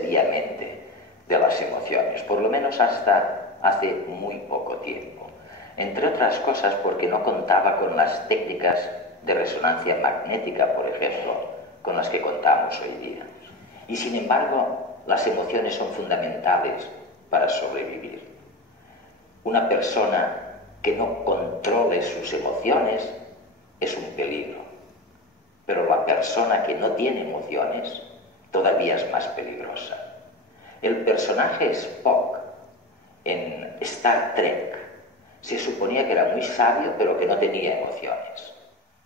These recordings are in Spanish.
seriamente de las emociones, por lo menos hasta hace muy poco tiempo. Entre otras cosas porque no contaba con las técnicas de resonancia magnética, por ejemplo, con las que contamos hoy día. Y sin embargo, las emociones son fundamentales para sobrevivir. Una persona que no controle sus emociones es un peligro. Pero la persona que no tiene emociones todavía es más peligrosa. El personaje Spock en Star Trek se suponía que era muy sabio, pero que no tenía emociones.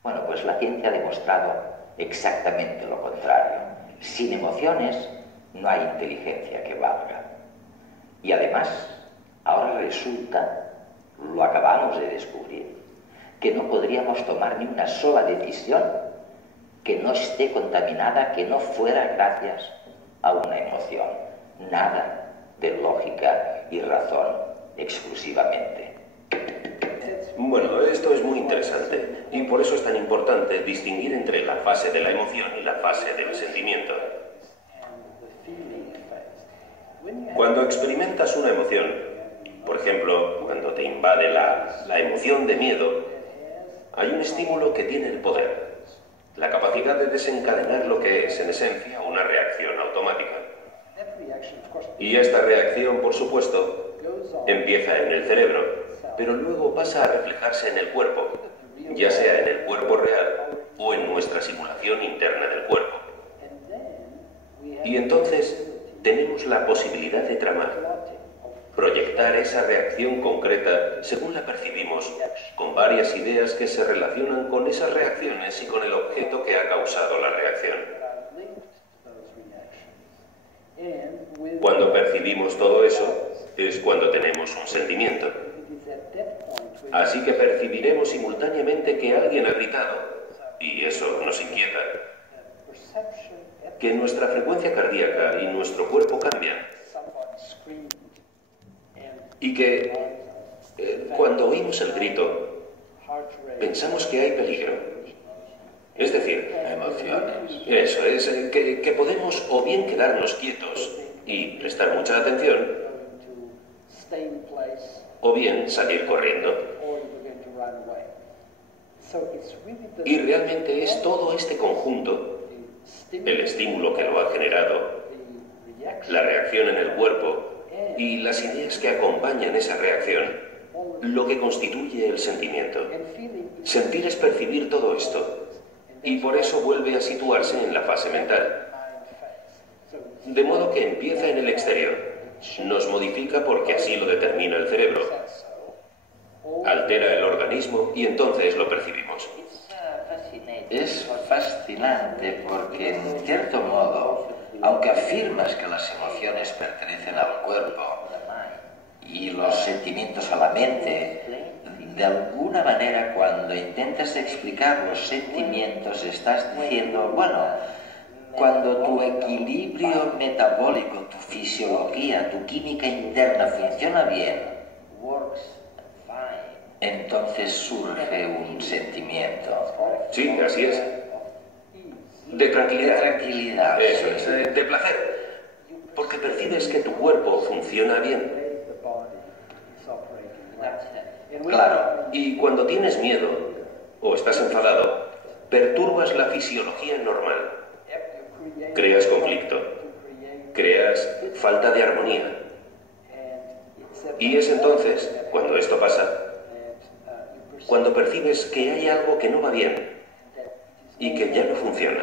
Bueno, pues la ciencia ha demostrado exactamente lo contrario. Sin emociones no hay inteligencia que valga. Y además, ahora resulta, lo acabamos de descubrir, que no podríamos tomar ni una sola decisión que no esté contaminada, que no fuera gracias a una emoción. Nada de lógica y razón exclusivamente. Bueno, esto es muy interesante y por eso es tan importante distinguir entre la fase de la emoción y la fase del sentimiento. Cuando experimentas una emoción, por ejemplo, cuando te invade la emoción de miedo, hay un estímulo que tiene el poder, la capacidad de desencadenar lo que es, en esencia, una reacción automática. Y esta reacción, por supuesto, empieza en el cerebro, pero luego pasa a reflejarse en el cuerpo, ya sea en el cuerpo real o en nuestra simulación interna del cuerpo. Y entonces tenemos la posibilidad de tramar, proyectar esa reacción concreta según la percibimos, con varias ideas que se relacionan con esas reacciones y con el objeto que ha causado la reacción. Cuando percibimos todo eso, es cuando tenemos un sentimiento. Así que percibiremos simultáneamente que alguien ha gritado, y eso nos inquieta, que nuestra frecuencia cardíaca y nuestro cuerpo cambian, y que cuando oímos el grito, pensamos que hay peligro. Es decir, Emociones. eso es, que podemos o bien quedarnos quietos y prestar mucha atención, o bien salir corriendo. Y realmente es todo este conjunto, el estímulo que lo ha generado, la reacción en el cuerpo y las ideas que acompañan esa reacción, lo que constituye el sentimiento. Sentir es percibir todo esto, y por eso vuelve a situarse en la fase mental. De modo que empieza en el exterior, nos modifica porque así lo determina el cerebro, altera el organismo y entonces lo percibimos. Es fascinante porque, en cierto modo, aunque afirmas que las emociones pertenecen al cuerpo y los sentimientos a la mente, de alguna manera cuando intentas explicar los sentimientos estás diciendo, bueno, cuando tu equilibrio metabólico, tu fisiología, tu química interna funciona bien, entonces surge un sentimiento. Sí, así es. De tranquilidad. De tranquilidad. Eso Sí. es, de placer. Porque percibes que tu cuerpo funciona bien. Claro. Y cuando tienes miedo o estás enfadado, perturbas la fisiología normal. Creas conflicto. Creas falta de armonía. Y es entonces, cuando esto pasa, cuando percibes que hay algo que no va bien y que ya no funciona.